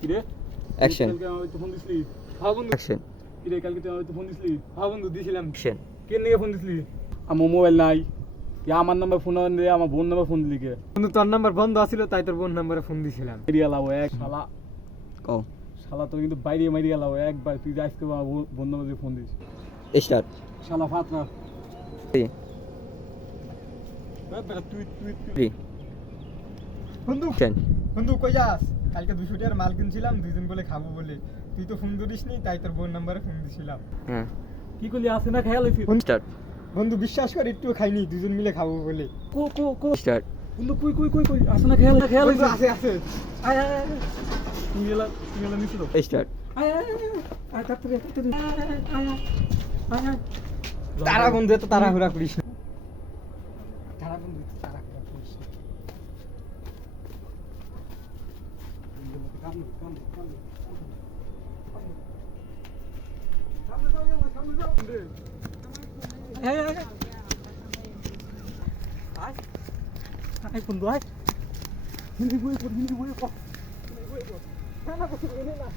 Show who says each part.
Speaker 1: কিরে?
Speaker 2: Action.
Speaker 1: কালকে আমাকে তো ফোন দিছিলি? হ্যাঁ বন্ধু।
Speaker 2: অ্যাকশন
Speaker 1: কিরে কালকে তুই আমাকে তো ফোন দিছিলি? হ্যাঁ বন্ধু দিছিলাম।
Speaker 2: অ্যাকশন
Speaker 1: কে নিয়ে ফোন দিছিলি? আমার মোবাইল নাই। কে আমার নাম্বার ফোন দিয়ে আমার বোন নাম্বার ফোন দিলি কে?
Speaker 3: বন্ধু তোর নাম্বার বন্ধ আছিল তাই তোর বোন নাম্বারে ফোন দিছিলাম।
Speaker 1: এরিয়া লাও এক শালা।
Speaker 2: কও।
Speaker 1: শালা তোর কিন্তু বাইরে মারিয়া লাও একবার তুই যাইস কে আমার বোন নাম্বার ফোন দিস।
Speaker 2: স্টার্ট
Speaker 1: শালা ফাতরা
Speaker 2: থ্রি
Speaker 1: এ বেটা তুই তুই তুই
Speaker 3: বন্ধু বন্ধু কই যাস? কালকে দুশো টাকার মাল কিনছিলাম দুজন বলে খাব বলে। তুই তো ফোন ধরিস নি তাই তোর বোন নাম্বারে ফোন দিছিলাম।
Speaker 2: হ্যাঁ।
Speaker 1: কি করলি আসে না খেয়াল হইছিস
Speaker 2: স্টার্ট
Speaker 3: বন্ধু বিশ্বাস কর একটু খাইনি দুজন মিলে খাব বলে।
Speaker 1: কো কো কো।
Speaker 2: স্টার্ট
Speaker 1: বন্ধু কই কই কই কই? আসে না খেয়াল না খেয়াল হইছিস
Speaker 3: আছে আছে
Speaker 1: আয় আয় তুই এলা তুই এলা নিছিস
Speaker 2: স্টার্ট
Speaker 1: আয় আয় আয় আয় তাড়াতাড়ি তাড়াতাড়ি আয়। আয় আয় আয়
Speaker 3: তারা বন্ধু এত তাড়াহুড়া করিস না। Hai quần đuôi. Ini gue, ini
Speaker 1: gue kok. Ini gue kok. Mana kok ini lah.